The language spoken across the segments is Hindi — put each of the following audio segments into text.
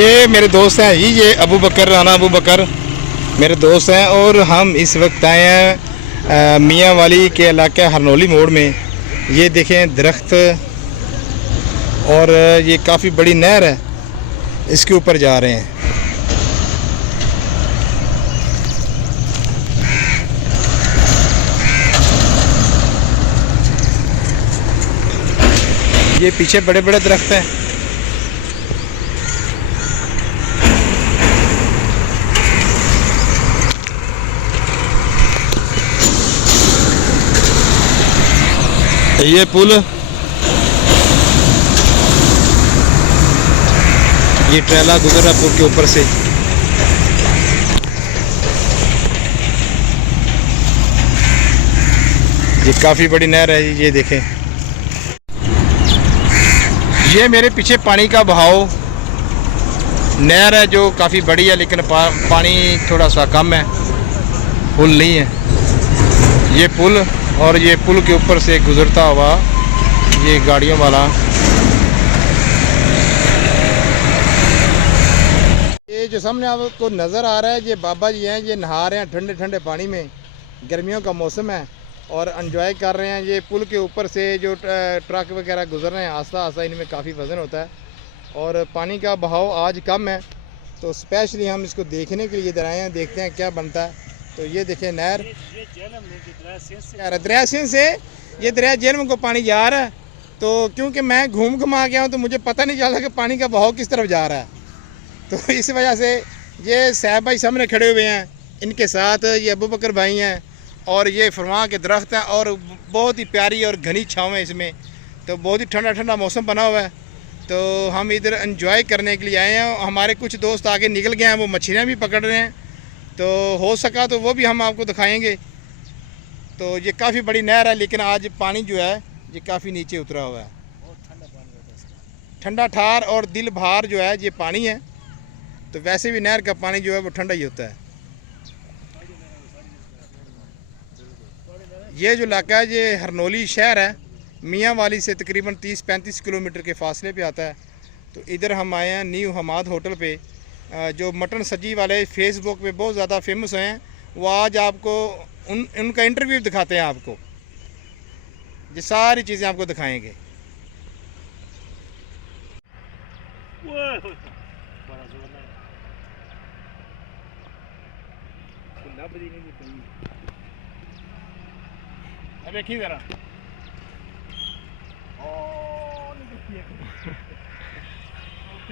ये मेरे दोस्त हैं ये अबू बकर, राना अबू बकर मेरे दोस्त हैं। और हम इस वक्त आए हैं मियाँ वाली के इलाके हरनोली मोड़ में। ये देखें दरख्त, और ये काफ़ी बड़ी नहर है, इसके ऊपर जा रहे हैं। ये पीछे बड़े बड़े दरख्त हैं। ये पुल, ये ट्रेला गुजर रहा पुल के ऊपर से। ये काफ़ी बड़ी नहर है, ये देखें। ये मेरे पीछे पानी का बहाव, नहर है जो काफ़ी बड़ी है, लेकिन पानी थोड़ा सा कम है, पुल नहीं है। ये पुल, और ये पुल के ऊपर से गुजरता हुआ ये गाड़ियों वाला। ये जो सामने आपको नज़र आ रहा है, ये बाबा जी हैं, ये नहा रहे हैं ठंडे ठंडे पानी में। गर्मियों का मौसम है और एंजॉय कर रहे हैं। ये पुल के ऊपर से जो ट्रक वगैरह गुजर रहे हैं, आस्ता आस्ता इनमें काफ़ी वज़न होता है और पानी का बहाव आज कम है, तो स्पेशली हम इसको देखने के लिए इधर आए हैं, देखते हैं क्या बनता है। तो ये देखें नहर, दरिया सिंध से ये दरिया जेलम को पानी जा रहा है। तो क्योंकि मैं घूम घुमा गया हूँ तो मुझे पता नहीं चला कि पानी का बहाव किस तरफ जा रहा है, तो इस वजह से ये साहब भाई सामने खड़े हुए हैं, इनके साथ ये अबू बकर भाई हैं, और ये फरवा के दरख्त हैं, और बहुत ही प्यारी और घनी छाँव है इसमें। तो बहुत ही ठंडा ठंडा मौसम बना हुआ है, तो हम इधर एंजॉय करने के लिए आए हैं। हमारे कुछ दोस्त आगे निकल गए हैं, वो मछलियाँ भी पकड़ रहे हैं, तो हो सका तो वो भी हम आपको दिखाएंगे। तो ये काफ़ी बड़ी नहर है, लेकिन आज पानी जो है ये काफ़ी नीचे उतरा हुआ है, ठंडा ठार और दिल भार जो है ये पानी है। तो वैसे भी नहर का पानी जो है वो ठंडा ही होता है। ये जो इलाका है ये हरनोली शहर है, मियाँ वाली से तकरीबन 30-35 किलोमीटर के फासले पे आता है। तो इधर हम आए हैं न्यू हमाद होटल पे, जो मटन सब्जी वाले फेसबुक पे बहुत ज़्यादा फेमस हैं, वो आज आपको उनका इंटरव्यू दिखाते हैं। आपको ये सारी चीज़ें आपको दिखाएंगे। देखिए ज़रा,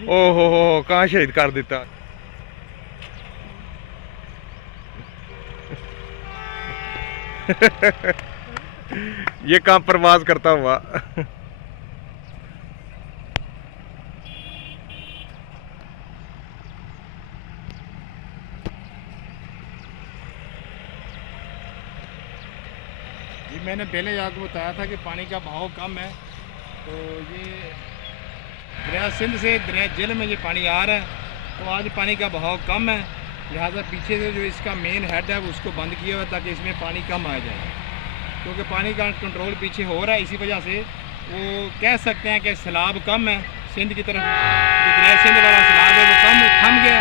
ओहो हो, कहाँ शहीद कर दिता। ये काम परवाज करता हुआ। ये मैंने पहले आपको बताया था कि पानी का बहाव कम है, तो ये दरिया सिंध से दरिया जेल में ये पानी आ रहा है, तो आज पानी का बहाव कम है, लिहाजा पीछे से जो इसका मेन हेड है वो उसको बंद किया हुआ है ताकि इसमें पानी कम आ जाए, क्योंकि पानी का कंट्रोल पीछे हो रहा है। इसी वजह से वो कह सकते हैं कि सैलाब कम है सिंध की तरफ, जो दरिया सिंध वाला सैलाब है वो कम थम गया,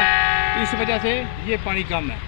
इस वजह से ये पानी कम है।